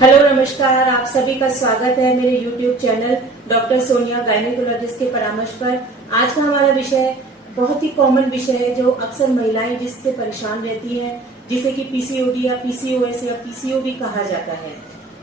Hello नमस्कार, आप सभी का स्वागत है मेरे YouTube channel doctor Sonia gynaecologist के परामर्श पर। आज का हमारा विषय बहुत ही कॉमन विषय है जो अक्सर महिलाएं जिससे परेशान रहती हैं, जिसे कि पीसीओडी या पीसीओएस या पीसीओ भी कहा जाता है।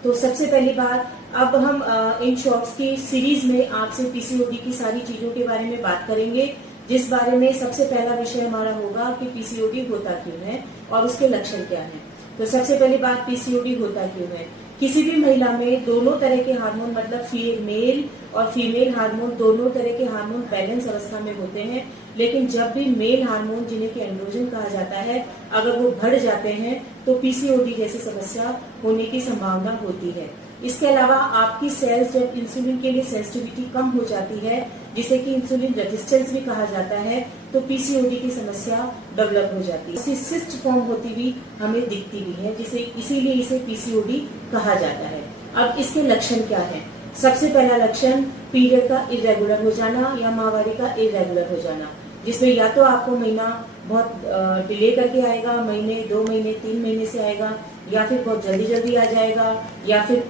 तो सबसे पहली बात, अब हम इन शॉर्ट्स की सीरीज में आपसे पीसीओडी की सारी चीजों के बारे में बात करेंगे, जिस बारे में सबसे पहला विषय हमारा होगा कि पीसीओडी होता क्यों है और उसके लक्षण क्या हैं। तो सबसे पहली बात, पीसीओडी होता क्यों है। किसी भी महिला में दोनों तरह के हार्मोन मतलब मेल और फीमेल हार्मोन दोनों तरह के हार्मोन बैलेंस अवस्था में होते हैं, लेकिन जब भी मेल हार्मोन जिन्हें कि एंड्रोजन कहा जाता है अगर वो बढ़ जाते हैं तो पीसीओडी जैसी समस्या होने की संभावना होती है। इसके अलावा आपकी सेल्स जब इंसुलिन के लिए सेंसिटिविटी कम हो जाती है, जिसे कि इंसुलिन रेजिस्टेंस भी कहा जाता है, तो पीसीओडी की समस्या डेवलप हो जाती है। इसकी सिस्ट फॉर्म होती भी हमें दिखती भी है, जिसे इसीलिए इसे पीसीओडी कहा जाता है। अब इसके लक्षण क्या है। सबसे पहला लक्षण पीरियड का इरेगुलर हो जाना या माहवारी का इरेगुलर हो जाना, जिसमें या तो आपको महीना बहुत डिले करके आएगा, महीने 2 महीने 3 महीने से आएगा, या फिर बहुत जल्दी जल्दी आ जाएगा, या फिर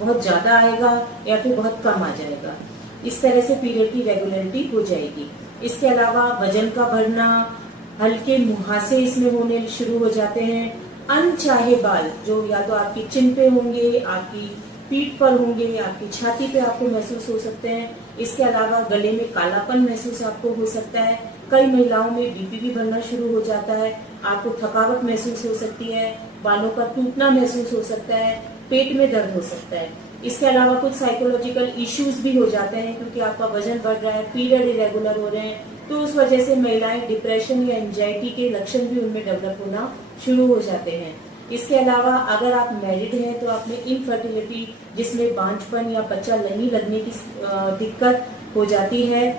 बहुत ज्यादा आएगा, या फिर बहुत कम आ जाएगा। इस तरह से पीरियड की रेगुलरिटी हो जाएगी। इसके अलावा वजन का बढ़ना, हल्के मुहासे इसमें होने शुरू हो जाते हैं, अनचाहे बाल जो या तो आपकी चिन पे होंगे, आपकी पीठ पर होंगे, आपकी छाती पे आपको महसूस हो सकते हैं। इसके अलावा गले में कालापन महसूस आपको हो सकता है। कई महिलाओं में बीपी भी बढ़ना शुरू हो जाता है, आपको थकावट महसूस हो सकती है, बालों का टूटना महसूस हो सकता है, पेट में दर्द हो सकता है। इसके अलावा कुछ साइकोलॉजिकल इश्यूज भी हो जाते हैं, क्योंकि आपका वजन बढ़ रहा है, पीरियड इरेगुलर हो रहे हैं, तो उस वजह से महिलाएं डिप्रेशन या एंजाइटी के लक्षण भी उनमें डेवलप होना शुरू हो जाते हैं। इसके अलावा अगर आप मैरिड हैं तो आप में इनफर्टिलिटी, जिसमें बांझपन या बच्चा नहीं लगने की दिक्कत हो जाती है,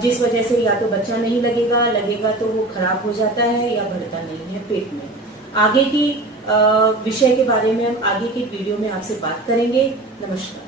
जिस वजह से या तो बच्चा नहीं लगेगा तो वो खराब हो जाता है या बढ़ता नहीं है पेट में। आगे की विषय के बारे में हम आगे की वीडियो में आपसे बात करेंगे। नमस्कार।